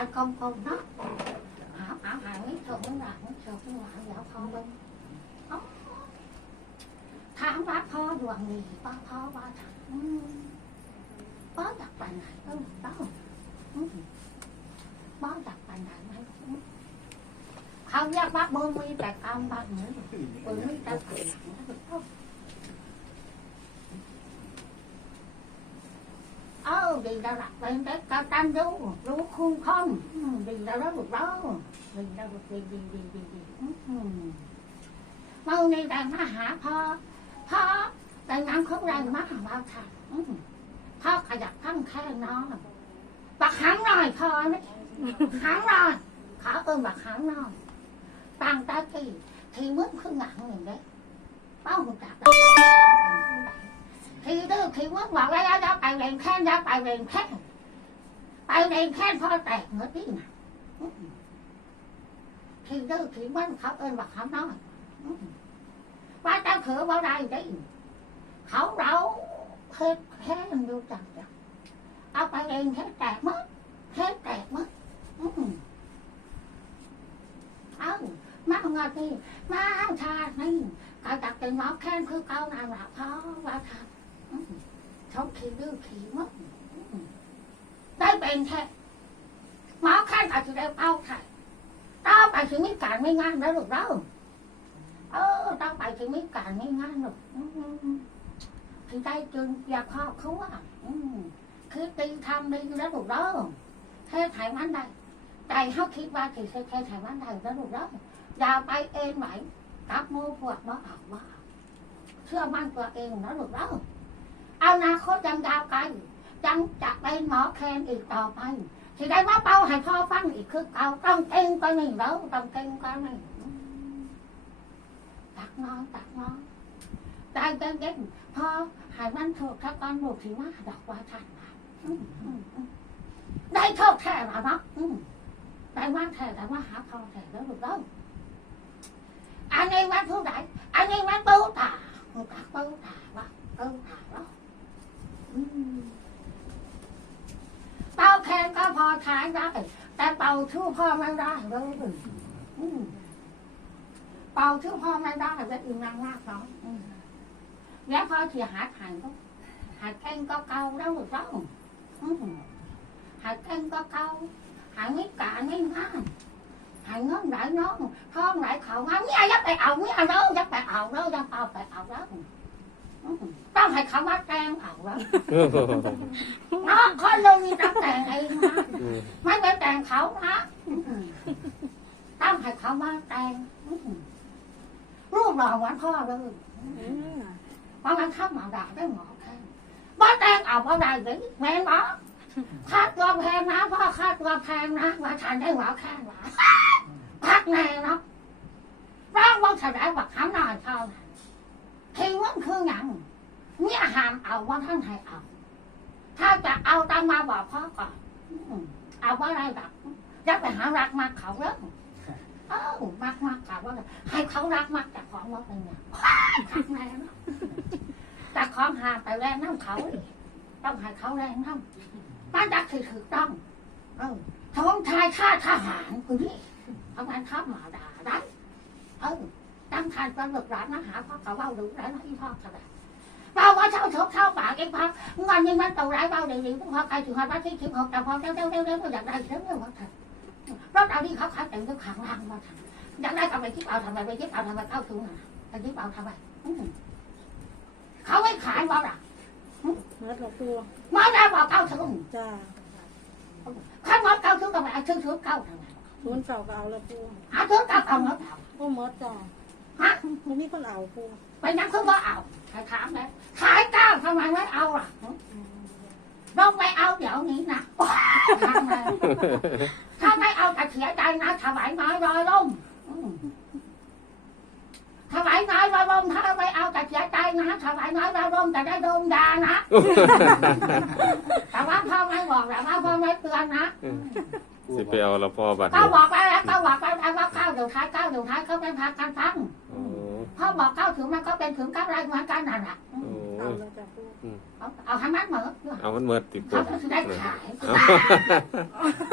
ai không công đó ảo ảo ảo ấy thường cũng là cũng thường cũng là dạo kho bên. Tháng bác kho đoàn gì bác kho ba thằng. Ừ. Bó đặt bàn này có một đó. Ừ. Bó đặt bàn này mấy không giác bác bốn mi bạc ông bác nữa bốn mươi tại ông bôi mi đặt bàn này ờ đi ra đặt bên cái cao tam đu đu khung không Ừ, đi ra đó được đó đi ra được đi đi đi đi đi Ừ. mau này đang má hả พ่อพ่อแต่งานของแรงมากเราค่ะอืมพ่อขยับข้างแค่นอนบักหังหน่อยพ่อนี่หังหน่อยขอเอิญบักหังหน่อยต่างตากี่ thì muốn khưng ngạn mình đấy bao một cả thì đó thì muốn bảo ra ra bài đèn khen ra bài đèn khen bài đèn khen พ่อแตกเหมือที่นะอืม thì đó thì muốn เขาเอิญบักหังน้อยว่าเจ้าเขือว่าได้ได้เขาเราเฮ็ดแค่ดูจังจังเอาไปเองแค่แตกมั้งแค่แตกมั้งอืมเอามาเงาที่มาชาตินี่กาจักเป็นหมอแค้นคือเก่านานหลับเขาว่าทำ เขาขี้ดื้อขี้มั่งได้เป็นแท้หมอขั้นอาจจะได้เอาไข่ต้อไปถึงไม่การไม่งานแล้วหรอกเราเออต้อไปถึงไม่การไม่งานหรอกคือได้จนอยากข้อเขาว่าคือตีทำดีแล้วหรอกเราแค่ถ่ายมันได้ใจเขาคิดว่าคือแค่ถ่ายมันได้แล้วหรอกเราอย่าไปเอ็นไหวกับมือพวกมาออกว่าเชื่อมั่นตัวเองนะหรอกเรา cặp mua quạt đó học đó xưa mang quạt em nó được đó ao na khó chân cao cái chân chặt bên mỏ khen อีกต่อไป thì đây má bao hay kho ฟังอีกคือเก่าต้องเก่งกว่านี่แล้วต้องเก่งกว่านี่ตักน้องตักน้องได้เก่งเก่อหายวันโทษถ้าก้อนหมดถึงว่าดอกว่าทันมาอืมอืมอืมได้โทษแท้แล้วเนาะได้ว่าแท้แต่ว่าหาพ่อแท้แล้วถูกต้องอันนี้วันผู้ใดอันนี้วันปูตาปูตักปูตาวะปูตาวะอืมเป่าแคนก็พ อใช้ได้แต่เป่าชู้พ่อไม่ได้เลยเป่าชื่อพ่อไม่ได้จะอึงนางมากเนาะแล้วพอที่หาทางก็หาแกงก็เกาแล้วเปล่าหาแกงก็เกาหาไม่กะไม่ง่ายหาเงินไหลน้องท้องไหลเขางานเนี่ยยักไปเอาเนี่ยเด้อยักไปเอาเด้อยักเอาไปเอาแล้ว ให้เขาว่าแกงเอาแล้วเนาะคนเรามีต้องแต่งเองนะไม่เป็นแต่งเขานะอืมต้องให้เขามาแต่งอืมรูปหล่อเหมือนพ่อเลยเพราะมันเข้ามาด่าได้หมอแทนบ่แต่งเอาเพราะใดสิแม่นบ่ค่าตัวแพงนะพ่อค่าตัวแพงนะว่าฉันได้หมอแค่หวาพักแน่เนาะร้องว่าฉันได้บักคำหน่อยเท่านั้นทีมันคือหยัง เอาว่าท่านให้เอา ถ้าจะเอาตามมาบอกพ่อก่อนเอาว่าอะไรแบบจะไปหารักมากเขาแล้วเอ้ามากมากเขาว่าให้เขารักมากแต่ของว่าเป็นไงทักแน่เนาะแต่ของหาไปแรงน้ำเขา ต้องให้เขาแรงน้ำป้าจักคือถูกต้องเออท้องชายข้าทหารคุณพี่ทำงานข้ามาด่าได้เออตั้งทานก็หลึกร้านนะหาพ่อเขาเบ้าดูร้านที่พ่อเขาแบบ ว่าเช่าชกเช่าฝากเองพักวันยังวันเต่าร้ายเบาเดี๋ยวนี้พวกเขาใครถึงหัตวันที่ถึงหกแต่พอเร็วเร็วเร็วเร็วก็อยากได้เร็วเร็วมาทันรถเอาที่เขาขายแต่งก็ขังล่างมาทันอยากได้ทำไปคิดเอาทำไปไปคิดเอาทำไปเข้าถึงหนาไปคิดเอาทำไปเขาไม่ขายบ้าหรอมัดหลอกตัวมัดได้บอกเก้าถึงจ้าขั้นมัเก้าถึงก็ไปเอาถึชื่อเก้าทำงมศูนย์เก่าก็เอาละปูเอาถึงเก้าเอาเนาะปูมดจ้าฮะม่มีคนเอาพูไปนั่งเขอว่าเอา mày nhắc không có ảo thầy thảm đấy khải cao sao mày mới ao à nó mày ao dạo nghĩ nè thằng này ถ้าไม่เอาแต่เสียใจนะถวายน้อยรอยลมอืมถวายน้อยรอยลมถ้าไม่เอาแต่เสียใจนะถวายน้อยรอยลมจะได้โดนด่านะแต่ว่าพ่อไม่บอกแต่ว่าพ่อไม่เตือนนะสิไปเอาละพ่อบัตรก็บอกไปแล้วก็บอกไปแล้วว่าก้าวเดี๋ยวท้ายก้าวเดี๋ยวท้ายเขาเป็นพักกันฟังโอ้ พ่อบอกก้าวถึงมันก็เป็นถึงก้าวไรเหมือนกันนั่นแหละโอ้เอาละจ้าปูเอาเอาให้มันเหมือนเอามันเมิดติดเขาปุ๊บจะได้ขาย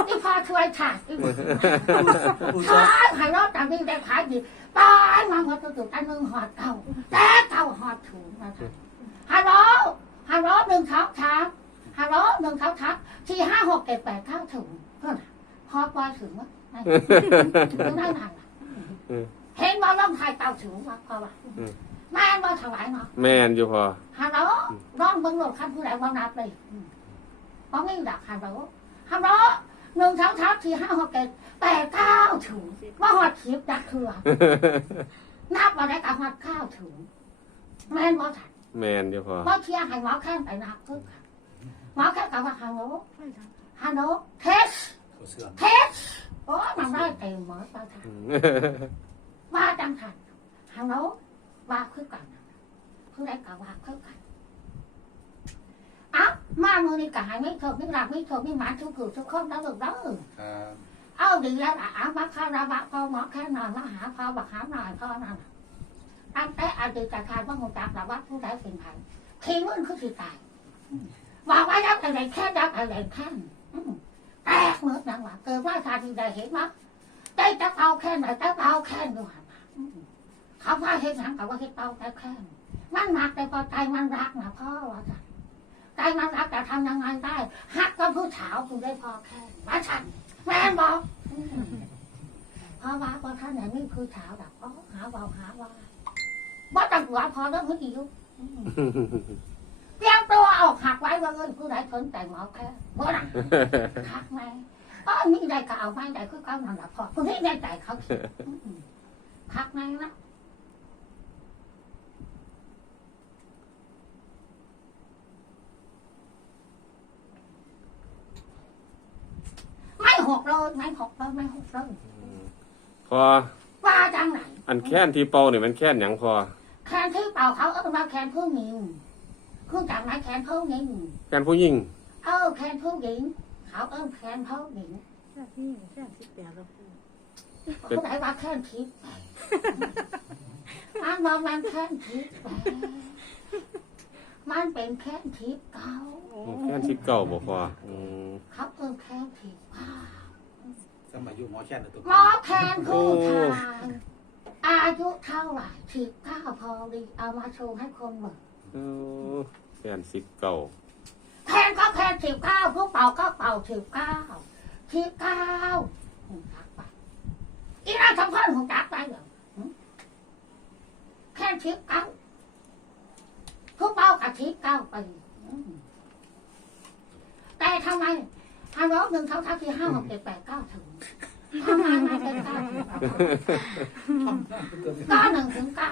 นี่พอช่วยขายอีกผู้ชขายอบขายรอบแต่ไม่ได้ขายดีตายมาหมดตัวอันหนึ่งหอดเก่าแต่เก่าหอดถูกนะคะฮัลโหลฮัลโหลหนึ่งเท้าทักฮัลโหลหนึ่งเท้าทักสี่ห้าหกเจ็ดแปดเก้าถึงเท่านั้นพอปล่อยถึงวะถึงได้นาน เห็นว่าล่องไทยเต่าถึงวะพอวะแม่มาถวายเนาะแม่นอยู่พอ ฮัลโหลร้องเบิ้งโหลดขั้นผู้ใดว่านับเลยเพราะไม่ดักฮัลโหลฮัลโหลหนึ่งเท้าทักสี่ห้าหกเจ็ดแปดเก้าถึงว่าหอดคลิปดักเถื่อ นับมาได้กับหัดข้าวถึง แม่นบ่ทันแม่นอยู่พอ บ่เที่ยงให้หมอแค่นไปนับคือกันหมอแค่นกับว่าฮัลโหลฮัลโหลเทสผู้เสื่อมเทสโอ้มันได้เต็มหมอบ่ทัน ว่าจังทันฮัลโหลว่าคือกันคือได้กับว่าคือกันอ้าวมามือนี่ก็ให้ไม่ถูกไม่รักไม่ถูกไม่หมาทุกข์ทุกคนแล้วลูกเด้อครับเอาดีแล้วล่ะเอามาคาราบะพอหมอแค่นอนมาหาพอบักหาหน่อยพอนั่นตั้งแต่อดีตการว่าหงจักหลัว่าผู้ใดเป็นใครขี้มึนคือสิตายว่าไว้แล้วอะไรแค่ดักษ์อะไรแค่แตกเมื่อนังว่าเกิดว่าชาติใดเห็นมั้ย ได้จะเอาแค่ไหนจะเอาแค่ดูหันมาอืมเขาว่าเห็นหนังกับว่าเห็นเอาแต่แค่มันหนักแต่พอใจมันรักนะพ่อว่าจ้ะใจมันรักแต่ทำยังไงได้หักก็ผู้สาวคุณได้พอแค่ว่าฉันแม่บอกเพราะว่าพอท่านไหนนี่คือเช้าแบบอ๋อหาเบาหาว่าบ่ตังหัวพอแล้วไม่อิ่วเตรียมตัวเอาหักไว้ว่าเงินผู้ใดสนใจหมอแค่บ่นะหักไหม อ๋อนี่ได้ก็เอาไม่ได้คือเขานั่นแหละพอคนที่ได้ใจเขาคิดอืมหักไหมนะไม่หกเลยไม่หกเลยไม่หกเลยพอว่าจังไหนอันแค้นที่เป่านี่มันแค้นหยังพอแคนที่เป่าเขาเออมาแคนผู้หญิงคุณจักไหมแคนผู้หญิงแค้นผู้หญิงเออแคนผู้หญิง เขาเออแคนผู้หญิงแค่ที่แค่สิบแปดแล้วปูผู้ใดว่าแคนทิพย์มันบอกมันแคนทิพย์มันเป็นแคนทิพย์เก่าแค้นที่เก่าบ่พออืมเขาเออแคนทิพย์เก่าสมัยอยู่หมอแค่นตัวหมอแคนผู้ชายอายุเท่าไหร่สิบเก้าพอดีเอามาโชว์ให้คนเบิกโอ้แค้นสิบเก่า แทนก็แทนสิบเก้าผู้เป่าก็เป่าสิบเก้าสิบเก้าหงจักไปอีนั่นทำพ่อหงจักไปเหรอแค่สิบเก้าผู้เป่ากับสิบเก้าไปแต่ทำไมทางรถหนึ่งเท่าทักที่ห้าหกเจ็ดแปดเก้าถึงทำไมไม่เป็นเก้าถึงก็หนึ่งถึงเก้า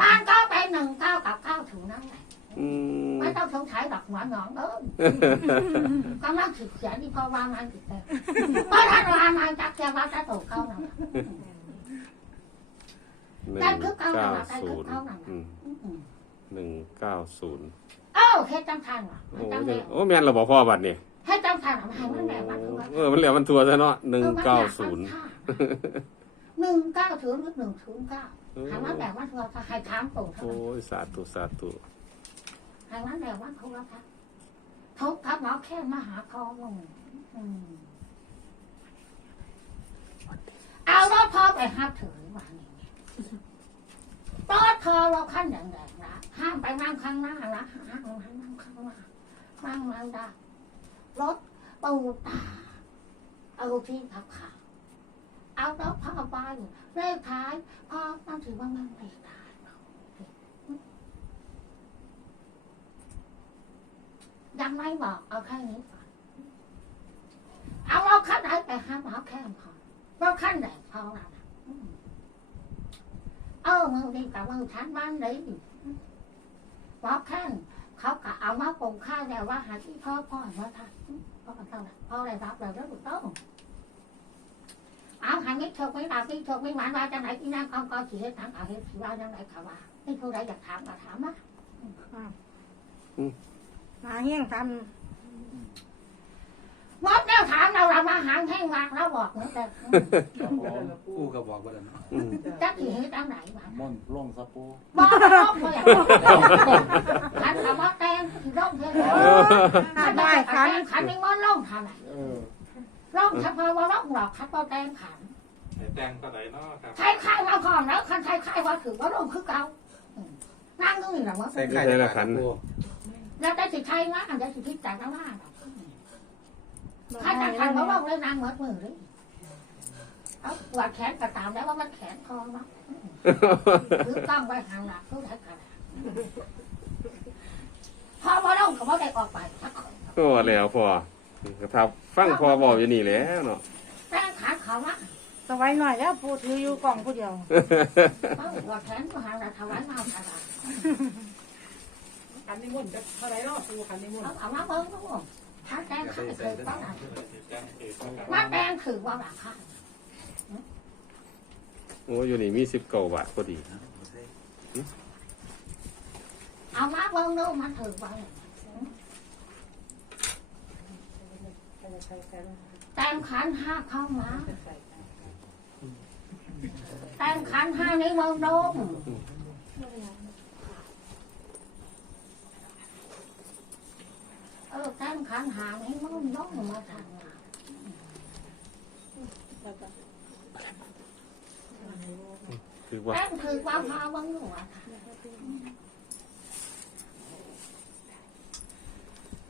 มันก็เป็นหนึ่งเก้ากับเก้าถึงนั่นแหละ อืมไม่ต้องสงสัยหรอกหัวหนองเอ้ยกำลังถือเสียนี่พอวางงานติดเลยเพราะท่านวางงานจักแกว่าจะตกเข้าหนังหนึ่ได้งคือเก่าเก้าได้คือศูนย์เก่าหนังอืมหนึ่งเก้าศูนย์เอ้าเฮ็ดจังทันวะโอ้จังยแล้วโอ้แม่นเราบอกพ่อบัดนี่เฮ็ดจังทันให้มันแบบว่าคือว่า เออมันเหลือมันทัวซะเนาะหนึ่งเก้าศูนย์หนึ่งเก้าศูนย์หรือหนึ่งศูนย์เก้าให้มันแบบว่าทัวร์ให้ถามตรงเท่าโอ้นั้นยสาธุสาธุ ให้มันแบบว่าทัวร์ครับทุกครับหมอแค่มาหาคอลงเอารถพอไปห้าถือวันนี้รถพอเราขั้นแดงๆนะห้ามไปนั่งข้างหน้านะห้ามนั่งข้างหน้านั่งไม่ได้รถปูตาเอาที่ขับขาเอารถพอไปเลขท้ายพอต้องถือว่ามันเลขท้า ยังไม่บอกเอาแค่นี้ก่อนเอาเราขั้นไหนไปห้ามอแค่พอเราขั้นไหนพอแล้วนะเออมึง đi cả มึง tháng bán đấy báo khăn เขาก็เอามาปรุงข้าวแล้วว่าหาที่พ่อพ่อว่าท่านพ่อเท่าไหร่พ่อได้รับแล้ว rất là tốt เอาหาไม่ถูกไม่รับไม่ถูกไม่หวานว่าจังไหนที่นั่ง con coi chị hết thằng ở hết chị ว่าจังไหนเขาว่าไม่ผู้ใดอยากถามก็ถามนะ หาแห้งทมดแล้วถามเราเรามาหางแห้งวางเราบอกเหมือนกันผู้ก็บอกว่าแล้วเนาะอืมจัก chị hết จังไหนวะม่อนลงสะปูบอกบอกเลยขันกับว่าแตง thì đông thế หาดได้ขันแตงขันนี่มันล่องทำไมเออล่องเฉพาะว่าล่องหลอกคัดว่าแตงขันแต่งก็ไหนเนาะครับใช้ไข่มาพร้อมแล้วคันใช้ไข่ว่าถือว่าล่องคือเก่าอืมนั่งนึงนี่แหละว่าใส่ไข่ในขันปู แล้วได้สิใช่ไหมอันได้สิพิจารณาหรอกถ้าจะขันเขาล่องเลยนางหมดมือเลยเอาปวดแขนก็ตามแล้วว่ามันแขนคอเนาะคือต้องไปทางหลักเพื่อให้กันพอว่าล่องก็บ่ได้ออกไปสักคนก็แล้วพอครับฟังพอบอกอยู่นี่แหล้วเนาะแตงขันเขานะสไว้หน่อยแล้วปูถืออยู่กล่องผู้เดียวเขาปวดแขนก็หาอะไรถวายมาเอาอะไร ขันนิมนต์จะเท่าไรเนาะปูขันนิมนต์เอาเอามาเบิ้งดูถ้าแตงขันคือว่าอะไรแจ้งเอกครับมาแตงคือว่าอะไรค่ะโอ้อยู่นี่มีสิบเก้าบาทพอดีเอามาเบิ้งดูมันถือว่าแตงขันห้าเข้ามาแตงขันห้าในเมืองโด เออแตงขันหาในเมืองโดมมาทำงานคือว่าแตงคือว่าพาเบิ้งดูอะ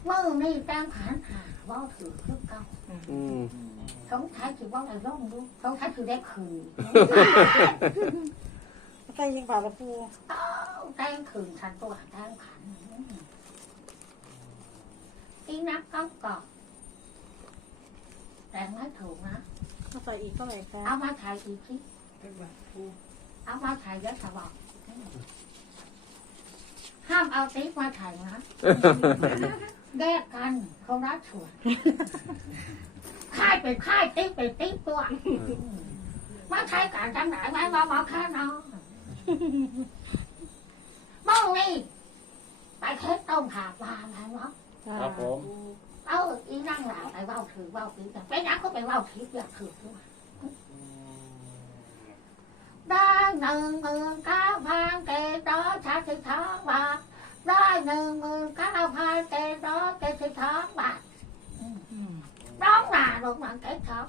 เมื่อนี่แตงขันหาว่าถือคือเก่าอืมสงสัยคือว่าอะไรร่องดูสงสัยคือได้คืนใส่ยิงฝาละปูแต้งคืนฉันตัวแต้งขัน อีนักก็กอบแต่ไม่ถูกนะถ้าใส่อีกก็ไหร่คะเอามาถ่ายอีกทีเป็นแบบปูเอามาถ่ายยัดสบอกห้ามเอาติ๊กมาถ่ายนะแยกกันเขารักชวนค่ายเป็นค่ายติ๊กเป็นติ๊กตัวไม่ใช่การจังไหนไหมว่าบอกแค่น้องบ้องนี่ไปเทสต้มขาปลาไหมวะ ครับผม เอออีนั่งหลังไปเว้าถือว้าถือแต่ไปนักก็ไปว้าทิพย์อยากถือด้วยได้หนึ่งหมื่นเก้าพันเจ็ดร้อยสามสิบสองบาทได้หนึ่งหมื่นเก้าพันเจ็ดร้อยเจ็ดสิบสองบาทร้องหนาลงมาเก็บเขา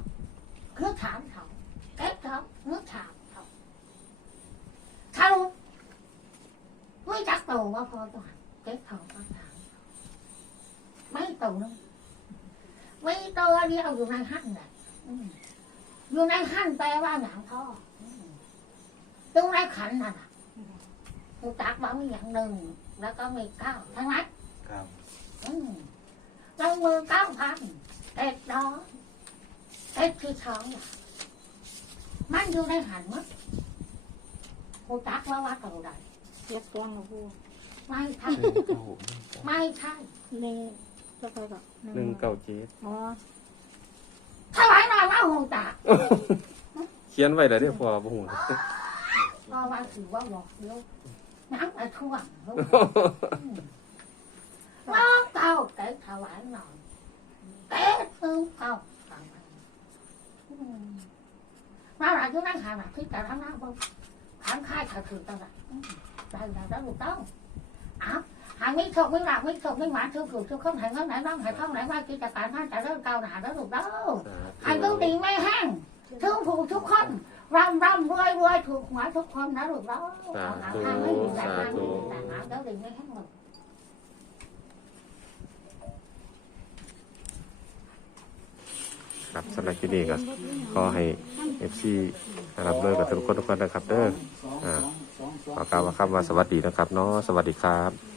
คือถามเขาเก็บเขาคือถามเขาเขาไม่จักโตว่าพอตัวเก็บเขาก็ถามเขา ไม่โตนึงมีตัวเดียวอยู่ในหั่นน่ะอืมอยู่ในหั่นแปลว่าหนังพ่ออืมตรงในขันน่ะมูจักบ้างอย่างหนึ่ง แล้วก็มีเก้าทั้งนั้นครับอืมเรามือเก้าพันเอ็ดดอกเอ็ดที่ท้องน่ะมันอยู่ในหันมั้งมูจักว่าว่าตัวใดเล็กกล่องละปูไม่ใช่ไม่ใช่เน่จะไปกับหนึ่งเก้าเจ็ดอ๋อถวายหน่อยว่าหูจักเขียนไว้แล้วเด้อพอบ่ฮู้ก็ว่าถือว่าบอกเดียวน้ำไอ้ท่วงลูกน้องเก่าแต่ถวายหน่อยแต่คือเก่าฟังไปอืมมาหลังจากนั้นหาหนักที่แต่ทั้งนั้นบ่ขันค่ายถ้าถือตั้งแต่ได้ได้ได้ถูกต้องอ้าว หางไม่ถกไม่หลักไม่ถกไม่หวานทุกถูกทุกคนหายเงินไหนบ้างหายท่องไหนว่ากิจการท่านจะเริ่มเก่าหนาแล้วถูกต้องหายต้องดีไม่แห้งทุกผูกทุกคนร่ำร่ำรวยรวยถูกหวยทุกคนนะถูกต้องเอาหาทางไม่ดีแต่ทางไม่ดีแต่หาแล้วดีไม่แห้งหมดครับสำหรับที่นี่ก็ขอให้เอฟซีรับเลยกับทุกคนทุกคนนะครับเด้ออ่าขอกล่าวว่าคำว่าสวัสดีนะครับเนาะสวัสดีครับ